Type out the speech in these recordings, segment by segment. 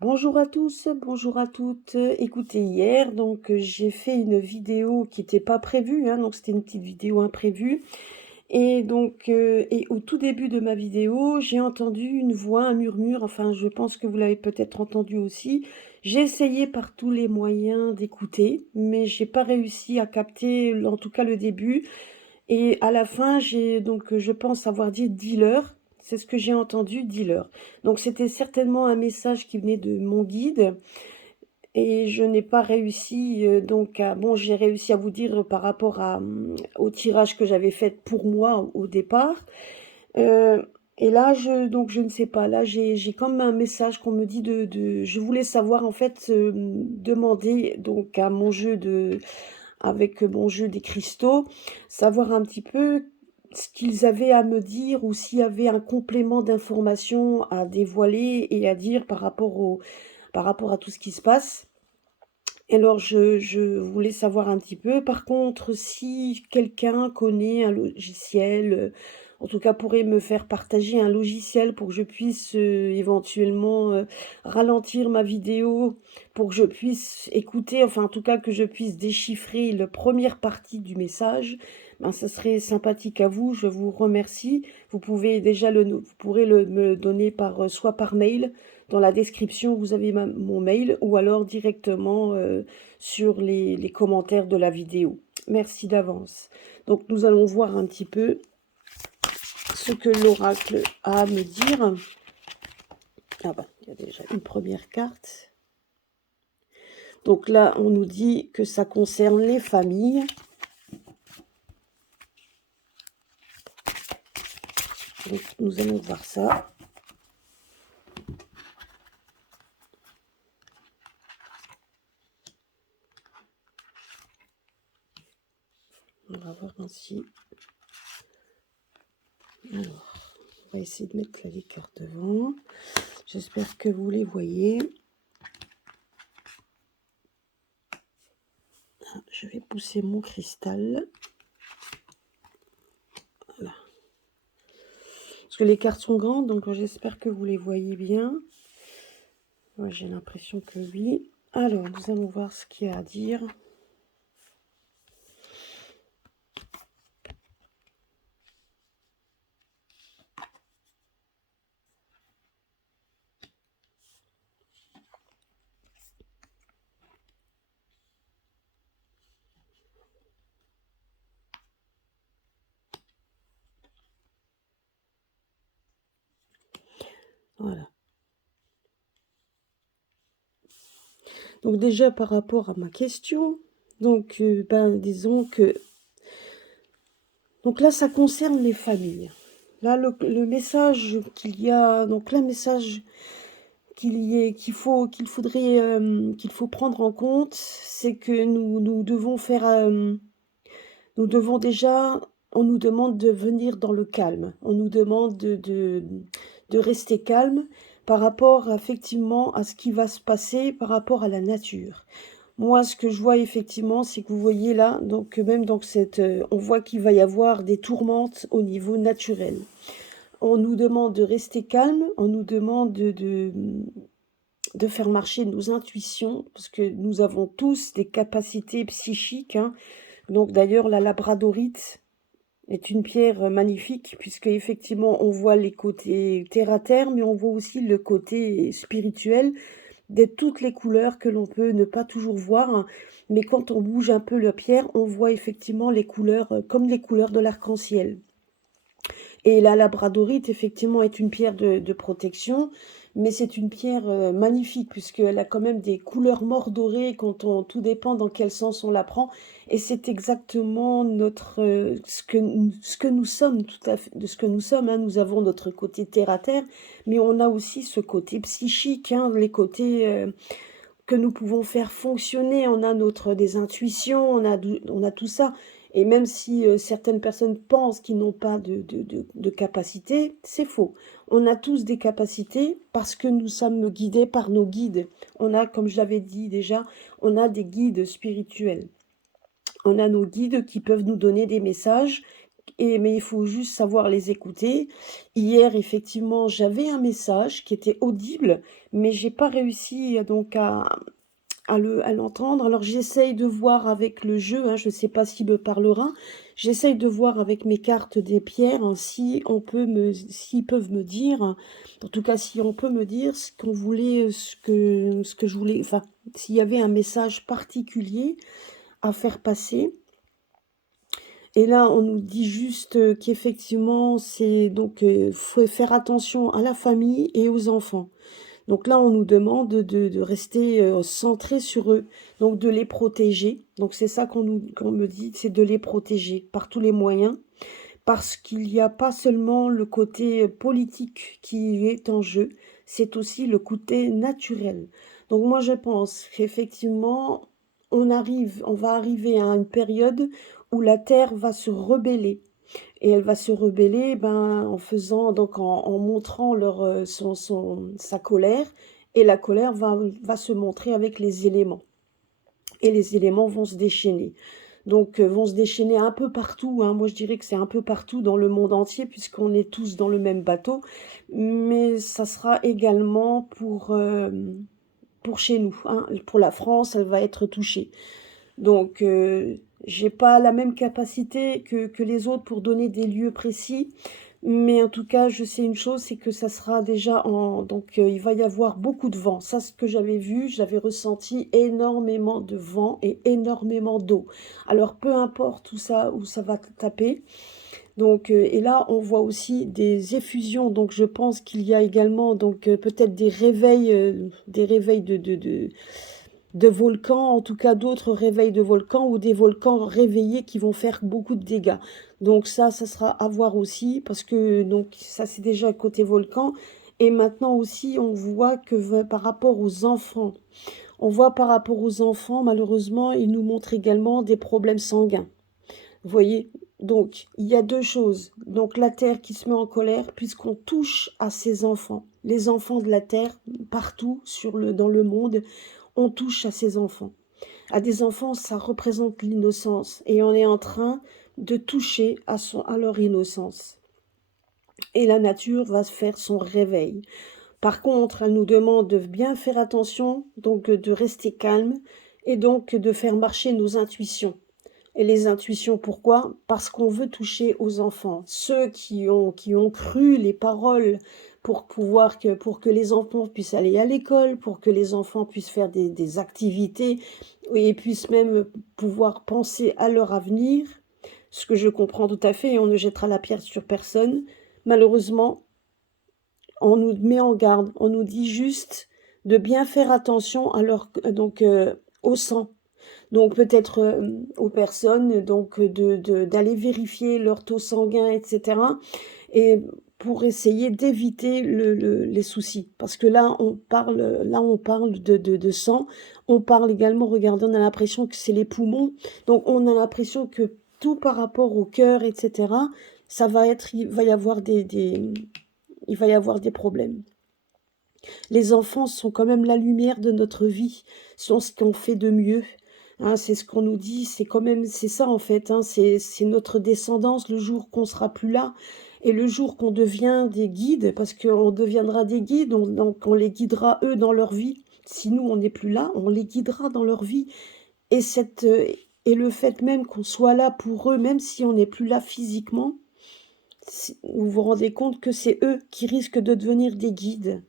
Bonjour à tous, bonjour à toutes. Écoutez, hier, j'ai fait une vidéo qui n'était pas prévue, hein, donc c'était une petite vidéo imprévue. Et au tout début de ma vidéo, j'ai entendu une voix, un murmure, enfin je pense que vous l'avez peut-être entendu aussi. J'ai essayé par tous les moyens d'écouter, mais j'ai pas réussi à capter, en tout cas le début. Et à la fin, je pense avoir dit dealer. C'est ce que j'ai entendu, dealer. Donc c'était certainement un message qui venait de mon guide et je n'ai pas réussi bon, j'ai réussi à vous dire par rapport au tirage que j'avais fait pour moi au départ. Euh, et là, je ne sais pas. Là, j'ai comme un message qu'on me dit je voulais savoir en fait, demander donc à mon jeu avec mon jeu des cristaux, savoir un petit peu ce qu'ils avaient à me dire ou s'il y avait un complément d'information à dévoiler et à dire par rapport à tout ce qui se passe. Et alors, je voulais savoir un petit peu. Par contre, si quelqu'un connaît un logiciel, en tout cas pourrait me faire partager un logiciel pour que je puisse éventuellement ralentir ma vidéo, pour que je puisse écouter, enfin en tout cas que je puisse déchiffrer la première partie du message, ben, ça serait sympathique à vous. Je vous remercie. Vous pouvez déjà vous pourrez me donner soit par mail. Dans la description, vous avez mon mail ou alors directement sur les commentaires de la vidéo. Merci d'avance. Donc nous allons voir un petit peu ce que l'oracle a à me dire. Ah ben, il y a déjà une première carte. Donc là, on nous dit que ça concerne les familles. Donc nous allons voir ça. On va voir ainsi. Alors, on va essayer de mettre les cartes devant. J'espère que vous les voyez. Je vais pousser mon cristal. Voilà. Parce que les cartes sont grandes, donc j'espère que vous les voyez bien. Ouais, j'ai l'impression que oui. Alors, nous allons voir ce qu'il y a à dire. Voilà. Donc déjà par rapport à ma question, disons que donc là ça concerne les familles. Là le message qu'il y a, donc là message qu'il faut prendre en compte, c'est que nous devons nous devons déjà, on nous demande de venir dans le calme, on nous demande de rester calme par rapport effectivement à ce qui va se passer par rapport à la nature. Moi, ce que je vois effectivement, c'est que vous voyez là, donc même dans on voit qu'il va y avoir des tourmentes au niveau naturel. On nous demande de rester calme, on nous demande de faire marcher nos intuitions, parce que nous avons tous des capacités psychiques, hein. Donc d'ailleurs, la labradorite est une pierre magnifique, puisque effectivement, on voit les côtés terre à terre, mais on voit aussi le côté spirituel, de toutes les couleurs que l'on peut ne pas toujours voir, hein. Mais quand on bouge un peu la pierre, on voit effectivement les couleurs, comme les couleurs de l'arc-en-ciel. Et la labradorite, effectivement, est une pierre de protection, mais c'est une pierre magnifique, puisqu'elle a quand même des couleurs mordorées tout dépend dans quel sens on la prend. Et c'est exactement ce que nous sommes, tout à fait, de ce que nous sommes, hein. Nous avons notre côté terre à terre, mais on a aussi ce côté psychique, hein, les côtés que nous pouvons faire fonctionner. On a des intuitions, on a tout ça. Et même si certaines personnes pensent qu'ils n'ont pas de capacité, c'est faux. On a tous des capacités parce que nous sommes guidés par nos guides. On a, comme je l'avais dit déjà, on a des guides spirituels. On a nos guides qui peuvent nous donner des messages mais il faut juste savoir les écouter. Hier, effectivement, j'avais un message qui était audible, mais j'ai pas réussi donc à l'entendre. Alors j'essaye de voir avec le jeu, hein, je ne sais pas s'il me parlera. J'essaye de voir avec mes cartes des pierres, hein, si on peut s'ils peuvent me dire, en tout cas si on peut me dire ce qu'on voulait, ce que je voulais, enfin s'il y avait un message particulier à faire passer. Et là, on nous dit juste qu'effectivement, c'est donc faut faire attention à la famille et aux enfants. Donc là, on nous demande de rester centré sur eux, donc de les protéger. Donc c'est ça qu'on me dit, c'est de les protéger par tous les moyens, parce qu'il n'y a pas seulement le côté politique qui est en jeu, c'est aussi le côté naturel. Donc moi, je pense qu'effectivement, on va arriver à une période où la Terre va se rebeller. Et elle va se rebeller en faisant, donc en montrant sa colère. Et la colère va se montrer avec les éléments. Et les éléments vont se déchaîner. Donc vont se déchaîner un peu partout, hein. Moi je dirais que c'est un peu partout dans le monde entier puisqu'on est tous dans le même bateau. Mais ça sera également pour chez nous, hein. Pour la France, elle va être touchée. Donc, j'ai pas la même capacité que les autres pour donner des lieux précis, mais en tout cas, je sais une chose, c'est que ça sera déjà donc il va y avoir beaucoup de vent. Ça, ce que j'avais vu, j'avais ressenti énormément de vent et énormément d'eau. Alors, peu importe où ça va taper. Donc, et là, on voit aussi des effusions. Donc, je pense qu'il y a également donc peut-être des réveils de volcans, en tout cas d'autres réveils de volcans ou des volcans réveillés qui vont faire beaucoup de dégâts. Donc ça sera à voir aussi parce que donc ça c'est déjà côté volcan. Et maintenant aussi on voit que par rapport aux enfants, malheureusement ils nous montrent également des problèmes sanguins. Vous voyez? Donc il y a deux choses. Donc la terre qui se met en colère puisqu'on touche à ses enfants. Les enfants de la terre partout dans le monde, on touche à ses enfants. À des enfants, ça représente l'innocence et on est en train de toucher à leur innocence. Et la nature va faire son réveil. Par contre, elle nous demande de bien faire attention, donc de rester calme et donc de faire marcher nos intuitions. Et les intuitions, pourquoi? Parce qu'on veut toucher aux enfants. Ceux qui ont cru les paroles pour que les enfants puissent aller à l'école, pour que les enfants puissent faire des activités et puissent même pouvoir penser à leur avenir, ce que je comprends tout à fait et on ne jettera la pierre sur personne. Malheureusement, on nous met en garde, on nous dit juste de bien faire attention au sang. Donc peut-être aux personnes donc d'aller vérifier leur taux sanguin, etc. Et pour essayer d'éviter les soucis. Parce que là, on parle de sang. On parle également, regardez, on a l'impression que c'est les poumons. Donc on a l'impression que tout par rapport au cœur, etc., il va y avoir il va y avoir des problèmes. Les enfants sont quand même la lumière de notre vie, sont ce qu'on fait de mieux. Hein, c'est ce qu'on nous dit, c'est ça en fait, hein, c'est notre descendance le jour qu'on sera plus là et le jour qu'on devient des guides, parce qu'on deviendra des guides, donc on les guidera eux dans leur vie. Si nous on n'est plus là, on les guidera dans leur vie. Et et le fait même qu'on soit là pour eux, même si on n'est plus là physiquement, vous vous rendez compte que c'est eux qui risquent de devenir des guides.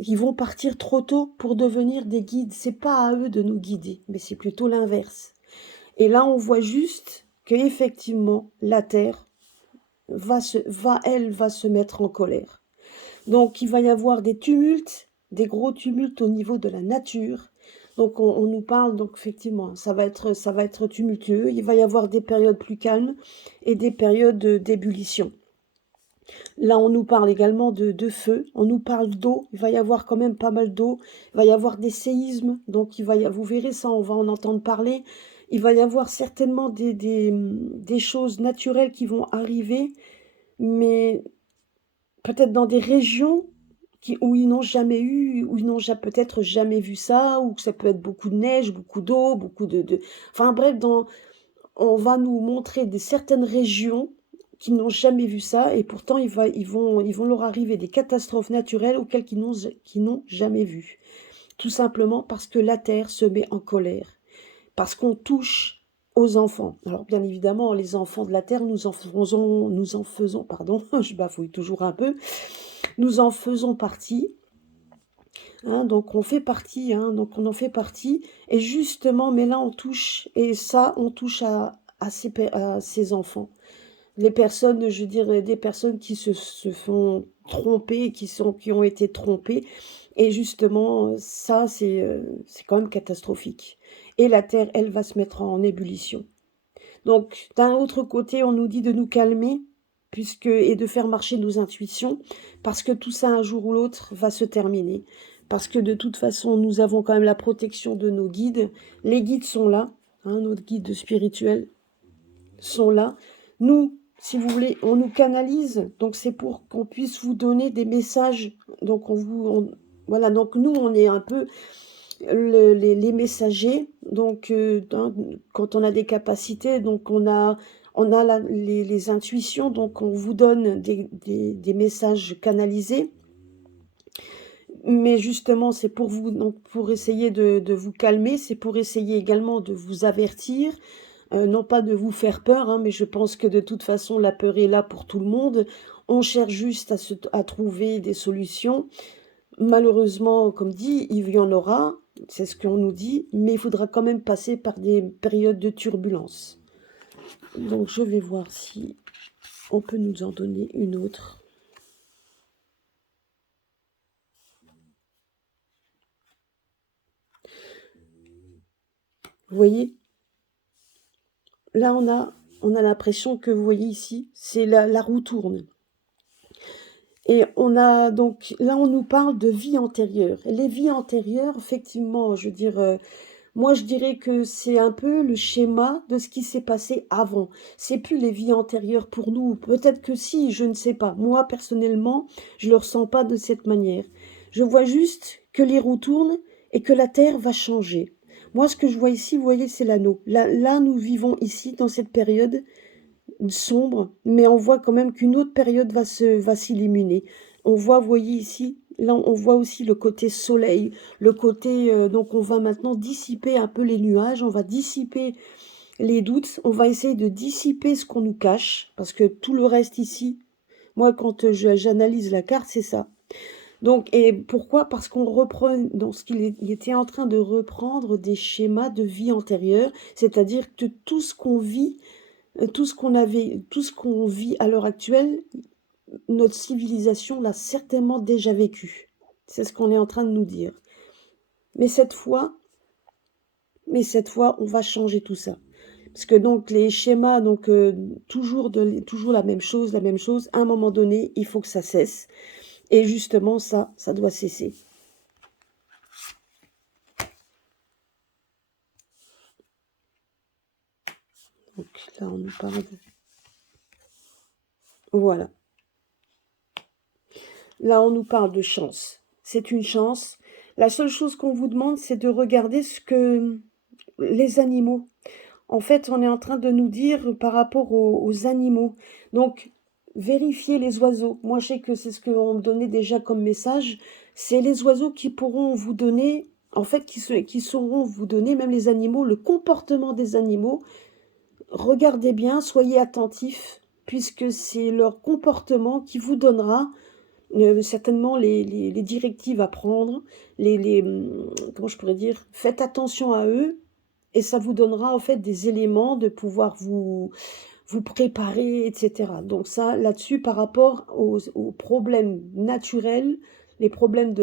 Ils vont partir trop tôt pour devenir des guides. C'est pas à eux de nous guider, mais c'est plutôt l'inverse. Et là, on voit juste que effectivement, la terre va se mettre en colère. Donc, il va y avoir des tumultes, des gros tumultes au niveau de la nature. Donc, on nous parle, donc effectivement, ça va être tumultueux. Il va y avoir des périodes plus calmes et des périodes d'ébullition. Là, on nous parle également de feu, on nous parle d'eau, il va y avoir quand même pas mal d'eau, il va y avoir des séismes, donc vous verrez ça, on va en entendre parler. Il va y avoir certainement des choses naturelles qui vont arriver, mais peut-être dans des régions où ils n'ont jamais eu, où ils n'ont peut-être jamais vu ça, ou que ça peut être beaucoup de neige, beaucoup d'eau, Enfin bref, on va nous montrer certaines régions qui n'ont jamais vu ça, et pourtant ils vont leur arriver des catastrophes naturelles auxquelles qui n'ont jamais vu. Tout simplement parce que la Terre se met en colère, parce qu'on touche aux enfants. Alors bien évidemment, les enfants de la Terre, nous en faisons, pardon, je bafouille toujours un peu, nous en faisons partie, hein, donc on fait partie, hein, donc on en fait partie, et justement, mais là on touche, et ça, on touche à ces enfants. Les personnes, je dirais, des personnes qui se font tromper, qui ont été trompées, et justement, ça, c'est quand même catastrophique. Et la Terre, elle va se mettre en ébullition. Donc, d'un autre côté, on nous dit de nous calmer, et de faire marcher nos intuitions, parce que tout ça, un jour ou l'autre, va se terminer. Parce que de toute façon, nous avons quand même la protection de nos guides. Les guides sont là, hein, nos guides spirituels sont là. Nous, si vous voulez, on nous canalise, donc c'est pour qu'on puisse vous donner des messages. Donc voilà, donc nous, on est un peu les messagers. Donc quand on a des capacités, donc on a les intuitions, donc on vous donne des messages canalisés. Mais justement, c'est pour vous, donc pour essayer de vous calmer, c'est pour essayer également de vous avertir, non pas de vous faire peur, hein, mais je pense que de toute façon, la peur est là pour tout le monde. On cherche juste à trouver des solutions. Malheureusement, comme dit, il y en aura, c'est ce qu'on nous dit, mais il faudra quand même passer par des périodes de turbulence. Donc je vais voir si on peut nous en donner une autre. Vous voyez, là on a l'impression que, vous voyez ici, c'est la roue tourne. Et on a donc, là on nous parle de vie antérieure. Et les vies antérieures, effectivement, je veux dire, moi je dirais que c'est un peu le schéma de ce qui s'est passé avant. C'est plus les vies antérieures pour nous. Peut-être que si, je ne sais pas. Moi personnellement, je le ressens pas de cette manière. Je vois juste que les roues tournent et que la Terre va changer. Moi, ce que je vois ici, vous voyez, c'est l'anneau. Là, nous vivons ici, dans cette période sombre, mais on voit quand même qu'une autre période va s'illuminer. On voit, vous voyez ici, là on voit aussi le côté soleil, le côté, donc on va maintenant dissiper un peu les nuages, on va dissiper les doutes, on va essayer de dissiper ce qu'on nous cache, parce que tout le reste ici, moi quand j'analyse la carte, c'est ça. Donc, et pourquoi? Parce qu'on reprend, dans ce il était en train de reprendre des schémas de vie antérieure, c'est-à-dire que tout ce qu'on vit, tout ce qu'on vit à l'heure actuelle, notre civilisation l'a certainement déjà vécu. C'est ce qu'on est en train de nous dire. Mais cette fois, on va changer tout ça. Parce que donc les schémas, donc toujours la même chose, à un moment donné, il faut que ça cesse. Et justement, ça doit cesser. Donc là, on nous parle de... Voilà. Là, on nous parle de chance. C'est une chance. La seule chose qu'on vous demande, c'est de regarder ce que les animaux. En fait, on est en train de nous dire par rapport aux animaux. Donc, vérifiez les oiseaux. Moi, je sais que c'est ce qu'on me donnait déjà comme message. C'est les oiseaux qui pourront vous donner, en fait, qui sauront vous donner, même les animaux, le comportement des animaux. Regardez bien, soyez attentifs, puisque c'est leur comportement qui vous donnera certainement les directives à prendre, comment je pourrais dire, faites attention à eux, et ça vous donnera en fait des éléments de pouvoir vous préparer, etc. Donc ça, là-dessus, par rapport aux problèmes naturels, les problèmes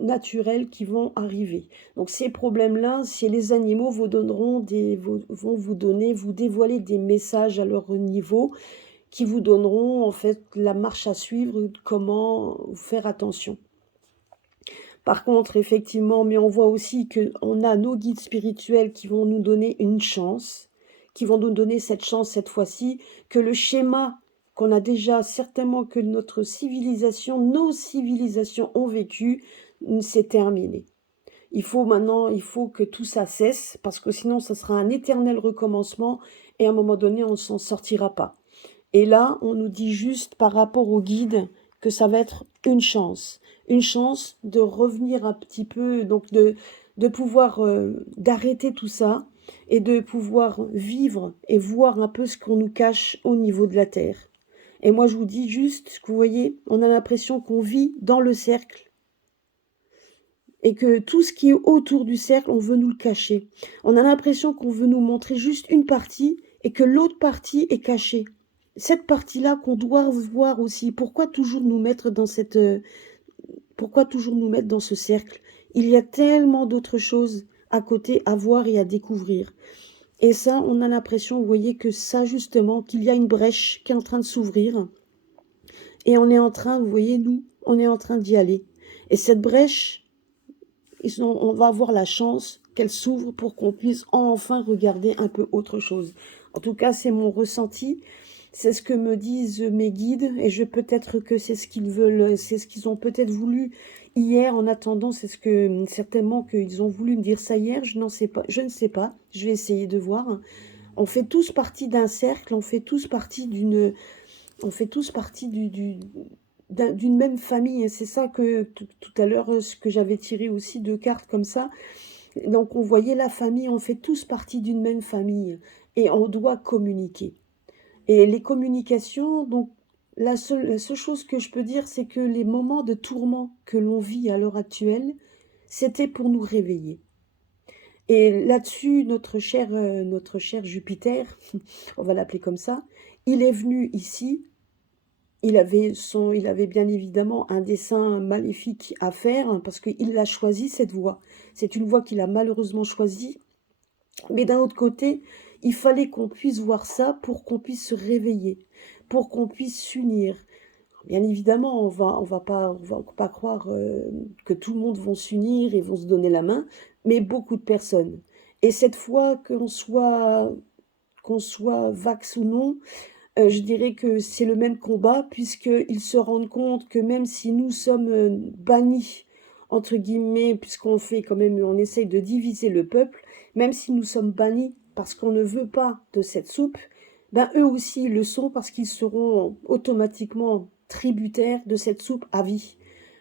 naturels qui vont arriver. Donc ces problèmes-là, si les animaux vous donneront vont vous dévoiler des messages à leur niveau, qui vous donneront en fait la marche à suivre, comment faire attention. Par contre, effectivement, mais on voit aussi qu'on a nos guides spirituels qui vont nous donner une chance, qui vont nous donner cette chance cette fois-ci, que le schéma qu'on a déjà certainement que nos civilisations ont vécu, c'est terminé. Il faut que tout ça cesse, parce que sinon, ça sera un éternel recommencement, et à un moment donné, on ne s'en sortira pas. Et là, on nous dit juste par rapport au guide que ça va être une chance de revenir un petit peu, donc de pouvoir, d'arrêter tout ça et de pouvoir vivre et voir un peu ce qu'on nous cache au niveau de la terre. Et moi, je vous dis juste que vous voyez, on a l'impression qu'on vit dans le cercle et que tout ce qui est autour du cercle, on veut nous le cacher. On a l'impression qu'on veut nous montrer juste une partie et que l'autre partie est cachée. Cette partie-là qu'on doit voir aussi. Pourquoi toujours nous mettre dans pourquoi toujours nous mettre dans ce cercle? Il y a tellement d'autres choses à côté à voir et à découvrir. Et ça, on a l'impression, vous voyez, que ça justement, qu'il y a une brèche qui est en train de s'ouvrir. Et on est en train, vous voyez, nous, on est en train d'y aller. Et cette brèche, on va avoir la chance qu'elle s'ouvre pour qu'on puisse enfin regarder un peu autre chose. En tout cas, c'est mon ressenti. C'est ce que me disent mes guides et peut-être que c'est ce qu'ils veulent, c'est ce qu'ils ont peut-être voulu hier. En attendant, c'est ce que certainement qu'ils ont voulu me dire ça hier. Je n'en sais pas, je ne sais pas. Je vais essayer de voir. On fait tous partie d'un cercle, on fait tous partie d'une d'une même famille. C'est ça que tout à l'heure, ce que j'avais tiré aussi deux cartes comme ça. Donc on voyait la famille, on fait tous partie d'une même famille et on doit communiquer. Et les communications, donc la seule chose que je peux dire, c'est que les moments de tourment que l'on vit à l'heure actuelle, c'était pour nous réveiller. Et là-dessus, notre cher Jupiter, on va l'appeler comme ça, il est venu ici. Il avait bien évidemment un dessein maléfique à faire hein, parce qu'il a choisi cette voie. C'est une voie qu'il a malheureusement choisie. Mais d'un autre côté, il fallait qu'on puisse voir ça pour qu'on puisse se réveiller, pour qu'on puisse s'unir. Bien évidemment, on va pas croire que tout le monde va s'unir et vont se donner la main, mais beaucoup de personnes. Et cette fois, qu'on soit vax ou non, je dirais que c'est le même combat puisqu'ils se rendent compte que même si nous sommes bannis, entre guillemets, puisqu'on fait quand même, on essaye de diviser le peuple, même si nous sommes bannis parce qu'on ne veut pas de cette soupe, ben eux aussi ils le sont parce qu'ils seront automatiquement tributaires de cette soupe à vie.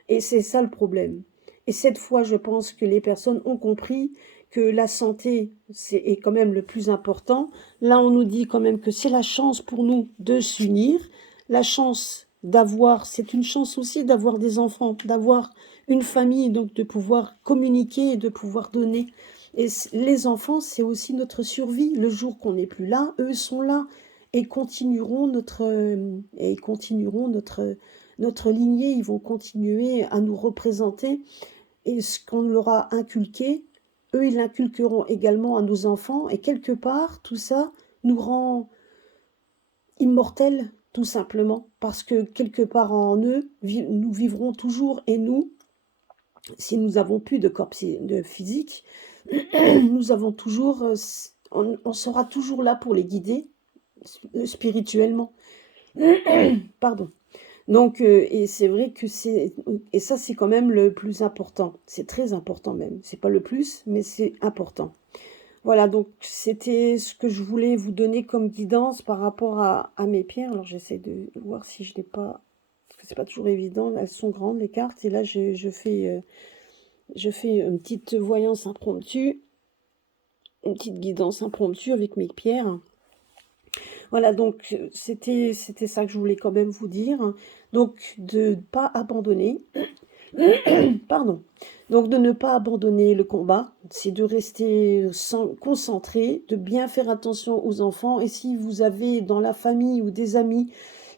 Et c'est ça le problème. Et cette fois, je pense que les personnes ont compris que la santé est quand même le plus important. Là, on nous dit quand même que c'est la chance pour nous de s'unir, la chance d'avoir, c'est une chance aussi d'avoir des enfants, d'avoir une famille, donc de pouvoir communiquer et de pouvoir donner. Et les enfants, c'est aussi notre survie. Le jour qu'on n'est plus là, eux sont là et continueront notre lignée. Ils vont continuer à nous représenter et ce qu'on leur a inculqué, eux, ils l'inculqueront également à nos enfants. Et quelque part, tout ça nous rend immortels, tout simplement, parce que quelque part en eux, nous vivrons toujours. Et nous, si nous n'avons plus de corps de physique, nous avons toujours, on sera toujours là pour les guider spirituellement. Pardon. Donc, et c'est vrai que et ça, c'est quand même le plus important. C'est très important même. C'est pas le plus, mais c'est important. Voilà, donc c'était ce que je voulais vous donner comme guidance par rapport à mes pierres. Alors, j'essaie de voir si je n'ai pas, parce que c'est pas toujours évident. Elles sont grandes, les cartes. Et là, je fais une petite voyance impromptue, une petite guidance impromptue avec mes pierres. Voilà, donc c'était ça que je voulais quand même vous dire. Donc de ne pas abandonner, pardon. Donc de ne pas abandonner le combat, c'est de rester concentré, de bien faire attention aux enfants. Et si vous avez dans la famille ou des amis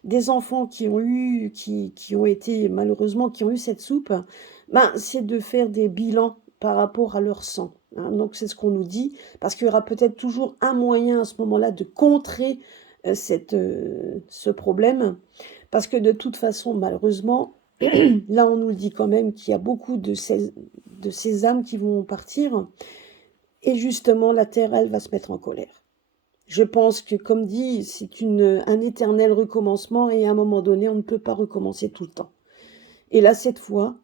des enfants qui ont été malheureusement qui ont eu cette soupe, ben c'est de faire des bilans par rapport à leur sang. Hein. Donc c'est ce qu'on nous dit, parce qu'il y aura peut-être toujours un moyen à ce moment-là de contrer ce problème, parce que de toute façon, malheureusement, là on nous le dit quand même qu'il y a beaucoup de ces âmes qui vont partir, et justement la terre, elle va se mettre en colère. Je pense que, comme dit, c'est un éternel recommencement, et à un moment donné, on ne peut pas recommencer tout le temps. Et là, cette fois,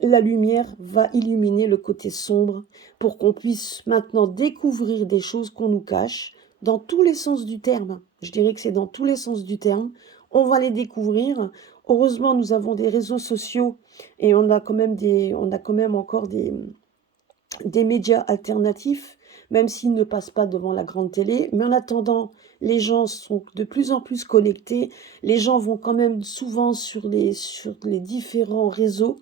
la lumière va illuminer le côté sombre pour qu'on puisse maintenant découvrir des choses qu'on nous cache, dans tous les sens du terme. Je dirais que c'est dans tous les sens du terme. On va les découvrir. Heureusement, nous avons des réseaux sociaux et on a quand même encore des médias alternatifs, même s'ils ne passent pas devant la grande télé. Mais en attendant, les gens sont de plus en plus connectés. Les gens vont quand même souvent sur les différents réseaux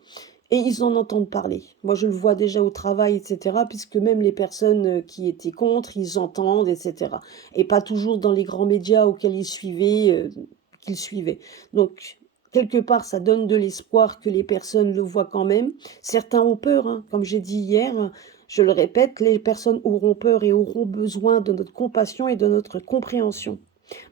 et ils en entendent parler. Moi, je le vois déjà au travail, etc., puisque même les personnes qui étaient contre, ils entendent, etc. Et pas toujours dans les grands médias auxquels qu'ils suivaient. Donc, quelque part, ça donne de l'espoir que les personnes le voient quand même. Certains ont peur, hein. Comme j'ai dit hier, je le répète, les personnes auront peur et auront besoin de notre compassion et de notre compréhension.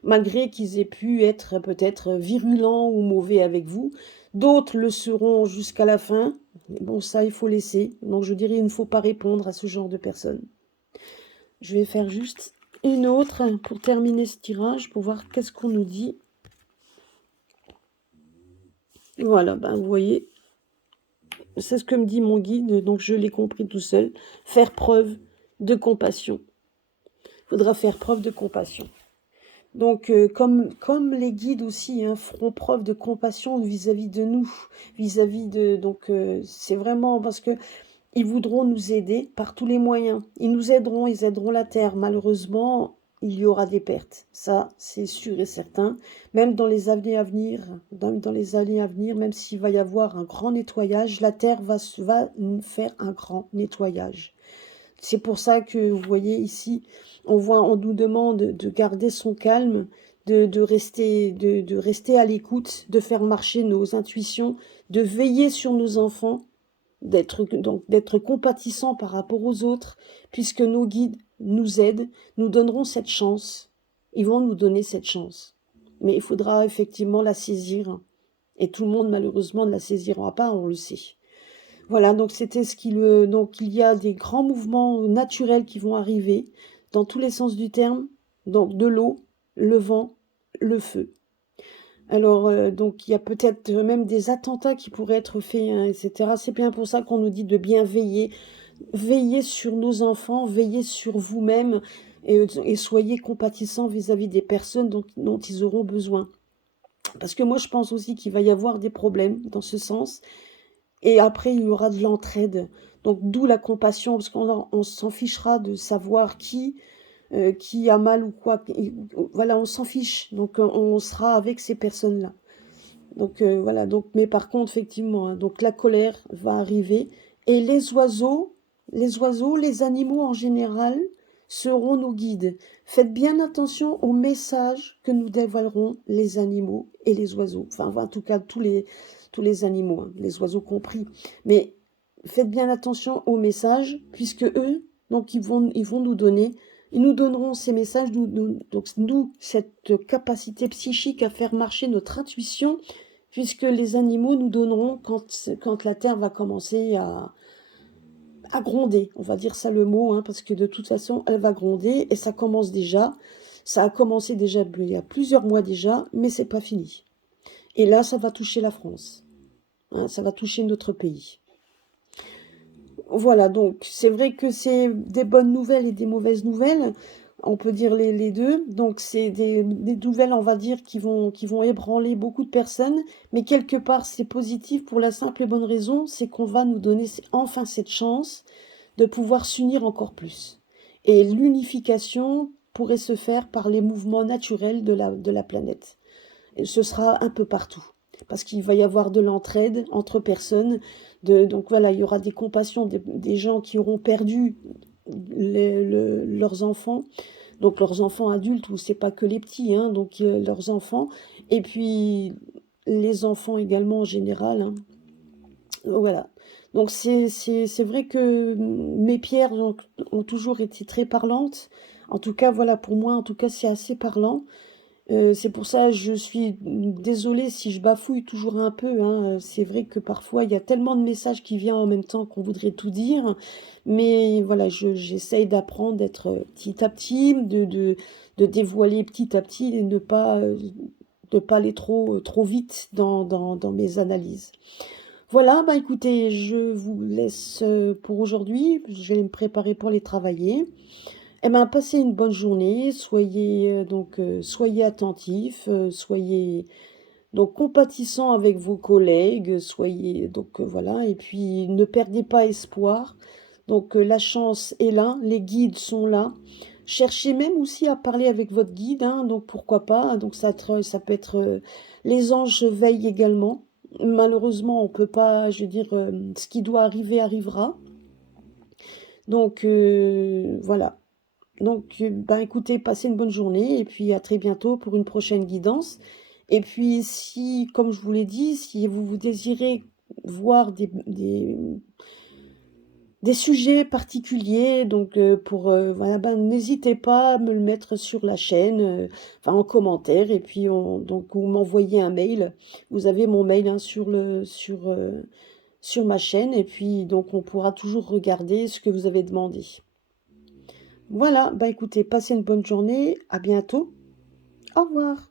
Malgré qu'ils aient pu être peut-être virulents ou mauvais avec vous, d'autres le seront jusqu'à la fin. Mais bon, ça, il faut laisser. Donc, je dirais, il ne faut pas répondre à ce genre de personnes. Je vais faire juste une autre pour terminer ce tirage, pour voir qu'est-ce qu'on nous dit. Voilà, ben vous voyez, c'est ce que me dit mon guide, donc je l'ai compris tout seul. Faire preuve de compassion. Il faudra faire preuve de compassion. Donc, comme les guides aussi hein, feront preuve de compassion vis-à-vis de nous, vis-à-vis de... Donc, c'est vraiment parce que ils voudront nous aider par tous les moyens. Ils aideront la Terre. Malheureusement, il y aura des pertes. Ça, c'est sûr et certain. Même dans les années à venir, dans les années à venir, même s'il va y avoir un grand nettoyage, la Terre va faire un grand nettoyage. C'est pour ça que, vous voyez ici, on nous demande de garder son calme, de rester à l'écoute, de faire marcher nos intuitions, de veiller sur nos enfants, d'être compatissant par rapport aux autres, puisque nos guides nous aident, nous donneront cette chance. Ils vont nous donner cette chance. Mais il faudra effectivement la saisir. Et tout le monde, malheureusement, ne la saisira pas, on le sait. Voilà, donc c'était donc il y a des grands mouvements naturels qui vont arriver dans tous les sens du terme, donc de l'eau, le vent, le feu. Alors, donc il y a peut-être même des attentats qui pourraient être faits, hein, etc. C'est bien pour ça qu'on nous dit de bien veiller. Veillez sur nos enfants, veillez sur vous-même et soyez compatissants vis-à-vis des personnes dont ils auront besoin. Parce que moi, je pense aussi qu'il va y avoir des problèmes dans ce sens. Et après, il y aura de l'entraide. Donc, d'où la compassion, parce qu'on s'en fichera de savoir qui a mal ou quoi. Voilà, on s'en fiche. Donc, on sera avec ces personnes-là. Donc, voilà. Donc, mais par contre, effectivement, hein, donc la colère va arriver. Et les animaux en général seront nos guides. Faites bien attention aux messages que nous dévoileront les animaux et les oiseaux. Enfin, en tout cas, tous les animaux, hein, les oiseaux compris. Mais faites bien attention aux messages, puisque eux, donc ils vont ils nous donneront ces messages, donc nous, cette capacité psychique à faire marcher notre intuition, puisque les animaux nous donneront quand la Terre va commencer à gronder, on va dire ça le mot, hein, parce que de toute façon, elle va gronder, et ça commence déjà. Ça a commencé déjà il y a plusieurs mois déjà, mais c'est pas fini. Et là, ça va toucher la France. Hein, ça va toucher notre pays. Voilà, donc c'est vrai que c'est des bonnes nouvelles et des mauvaises nouvelles. On peut dire les deux. Donc c'est des nouvelles, on va dire, qui vont ébranler beaucoup de personnes. Mais quelque part, c'est positif pour la simple et bonne raison, c'est qu'on va nous donner enfin cette chance de pouvoir s'unir encore plus. Et l'unification pourrait se faire par les mouvements naturels de la planète. Et ce sera un peu partout. Parce qu'il va y avoir de l'entraide entre personnes. Donc voilà, il y aura des compassions, des gens qui auront perdu leurs enfants. Donc leurs enfants adultes, ou c'est pas que les petits, hein, donc leurs enfants. Et puis les enfants également en général. Hein. Voilà. Donc c'est vrai que mes pierres ont toujours été très parlantes. En tout cas, voilà, pour moi, en tout cas, c'est assez parlant. C'est pour ça, je suis désolée si je bafouille toujours un peu, hein. C'est vrai que parfois, il y a tellement de messages qui viennent en même temps qu'on voudrait tout dire. Mais voilà, j'essaye d'apprendre, d'être petit à petit, de dévoiler petit à petit et ne pas aller trop vite dans mes analyses. Voilà, bah écoutez, je vous laisse pour aujourd'hui. Je vais me préparer pour les travailler. Eh ben, passez une bonne journée, soyez, soyez attentifs, soyez donc compatissants avec vos collègues, soyez voilà et puis ne perdez pas espoir. La chance est là, les guides sont là. Cherchez même aussi à parler avec votre guide, hein, donc pourquoi pas, donc ça peut être, les anges veillent également. Malheureusement, on peut pas, je veux dire, ce qui doit arriver arrivera. Voilà. Ben, écoutez, passez une bonne journée et puis à très bientôt pour une prochaine guidance. Et puis si, comme je vous l'ai dit, si vous désirez voir des sujets particuliers, voilà, ben, n'hésitez pas à me le mettre sur la chaîne, enfin en commentaire, et puis vous m'envoyez un mail. Vous avez mon mail hein, sur ma chaîne, et puis donc on pourra toujours regarder ce que vous avez demandé. Voilà, bah écoutez, passez une bonne journée, à bientôt, au revoir.